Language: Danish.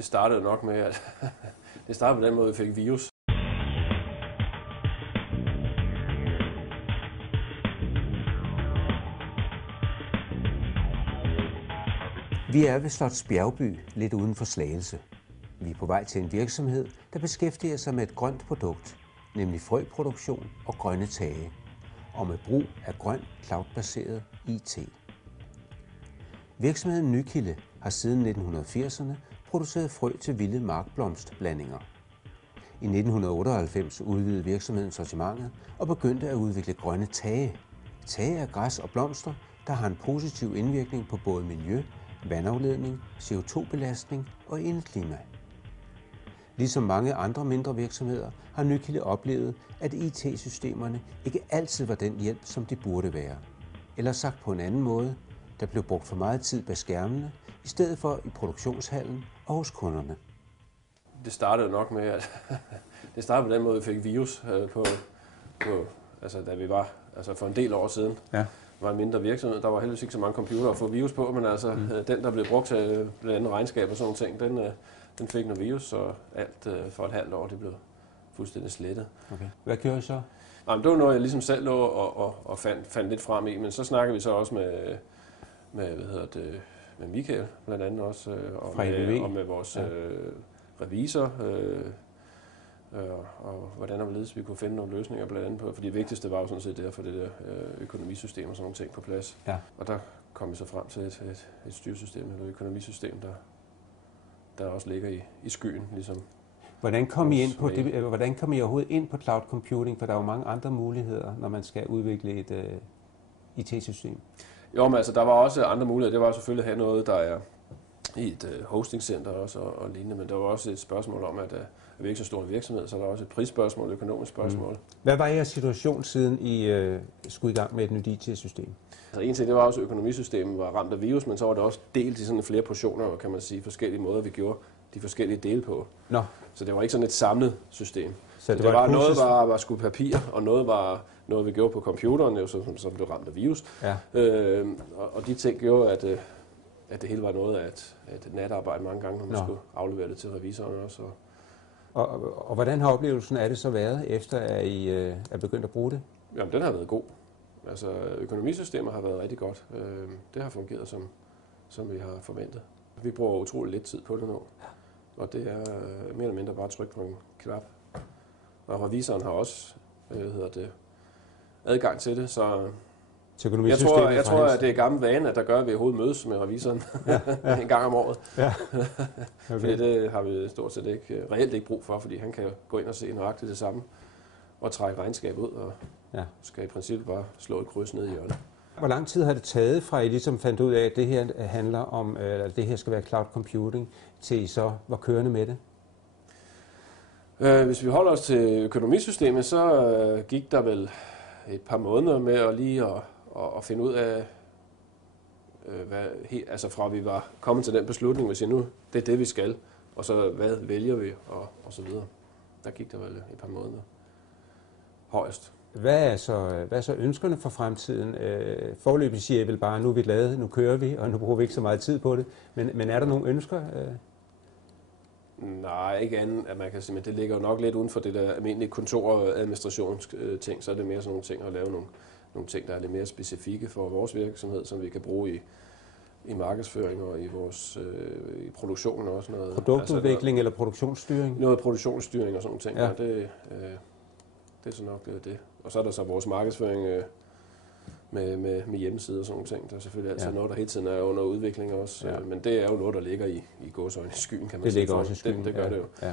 Det startede nok med, at det startede på den måde, vi fik virus. Vi er ved Slots Bjergby, lidt uden for Slagelse. Vi er på vej til en virksomhed, der beskæftiger sig med et grønt produkt, nemlig frøproduktion og grønne tage, og med brug af grøn cloudbaseret IT. Virksomheden Nykilde har siden 1980'erne produceret frø til vilde markblomstblandinger. I 1998 udvidede virksomheden sortimentet og begyndte at udvikle grønne tage. Tage er græs og blomster, der har en positiv indvirkning på både miljø, vandafledning, CO2-belastning og indeklima. Ligesom mange andre mindre virksomheder har Nykilde oplevet, at IT-systemerne ikke altid var den hjælp, som de burde være. Eller sagt på en anden måde, der blev brugt for meget tid bag skærmene, i stedet for i produktionshallen og hos kunderne. Det startede nok med, at det startede på den måde, vi fik virus da vi var for en del år siden. Ja. Det var en mindre virksomhed. Der var heldigvis ikke så mange computere at få virus på, men den, der blev brugt til blandt andet regnskab og sådan nogle ting, den fik noget virus, og alt for et halvt år, det blev fuldstændig slettet. Okay. Hvad gjorde I så? Jamen, det var noget, jeg ligesom selv lå og fandt lidt frem i, men så snakkede vi så også med Michael blandt andet også, og med vores revisor, og hvordan og hvorledes vi kunne finde nogle løsninger blandt andet på, fordi det vigtigste var jo sådan set det at få det der økonomisystem og sådan nogle ting på plads. Ja. Og der kom vi så frem til et styresystem eller et økonomisystem, der også ligger i skyen, ligesom. Hvordan kom I overhovedet ind på cloud computing, for der er jo mange andre muligheder, når man skal udvikle et IT-system? Jo, men der var også andre muligheder. Det var selvfølgelig at have noget, der er i et hostingcenter også og lignende, men der var også et spørgsmål om, at vi ikke så stor en virksomhed, så der var også et prisspørgsmål, et økonomisk spørgsmål. Hvad var jeres situation, siden I skulle i gang med et nyt IT-system? En ting, det var også, at økonomisystemet var ramt af virus, men så var det også delt i sådan flere portioner, kan man sige, forskellige måder, vi gjorde de forskellige dele på. Nå. Så det var ikke sådan et samlet system. Så det var noget var sgu papir, og noget var noget, vi gjorde på computeren, som blev ramt af virus. Ja. Og de ting gjorde, at det hele var noget af et natarbejde mange gange, når man skulle aflevere det til revisoren også. Og hvordan har oplevelsen af det så været, efter at I er begyndt at bruge det? Jamen, den har været god. Økonomisystemet har været rigtig godt. Det har fungeret, som vi har forventet. Vi bruger utrolig lidt tid på det nu, og det er mere eller mindre bare at trykke på en knap. Og revisoren har også adgang til det, så jeg tror, at det er gammel vane, at der gør, at vi overhovedet mødes med revisoren en gang om året. Ja. Okay. Det har vi stort set reelt ikke brug for, fordi han kan gå ind og se nøjagtigt det samme og trække regnskab ud, og skal i princippet bare slå et kryds ned i hjørnet. Hvor lang tid har det taget fra I ligesom fandt ud af, at det her handler om, at det her skal være cloud computing, til I så var kørende med det? Hvis vi holder os til økonomisystemet, så gik der vel et par måneder med at finde ud af, fra vi var kommet til den beslutning, hvis nu det er det, vi skal, og så hvad vælger vi, og så videre. Der gik der vel et par måneder højst. Hvad er så ønskerne for fremtiden? Foreløbig siger jeg vel bare, nu er vi glade, nu kører vi, og nu bruger vi ikke så meget tid på det. Men er der nogle ønsker? Nej, ikke andet, at man kan sige, men det ligger jo nok lidt uden for det der almindelige kontor- og administrationsting, så er det mere sådan nogle ting at lave nogle ting, der er lidt mere specifikke for vores virksomhed, som vi kan bruge i markedsføring og i vores i produktion og også noget. Produktudvikling eller produktionsstyring? Noget produktionsstyring og sådan nogle ting. Ja. Det er så nok det. Og så er der så vores markedsføring med hjemmesider og sådan nogle ting. Der er selvfølgelig altid noget, der hele tiden er under udvikling også. Men det er jo noget, der ligger i gåseøjne i skyen, kan man sige. Det ligger også i skyen. Det gør det jo. Ja.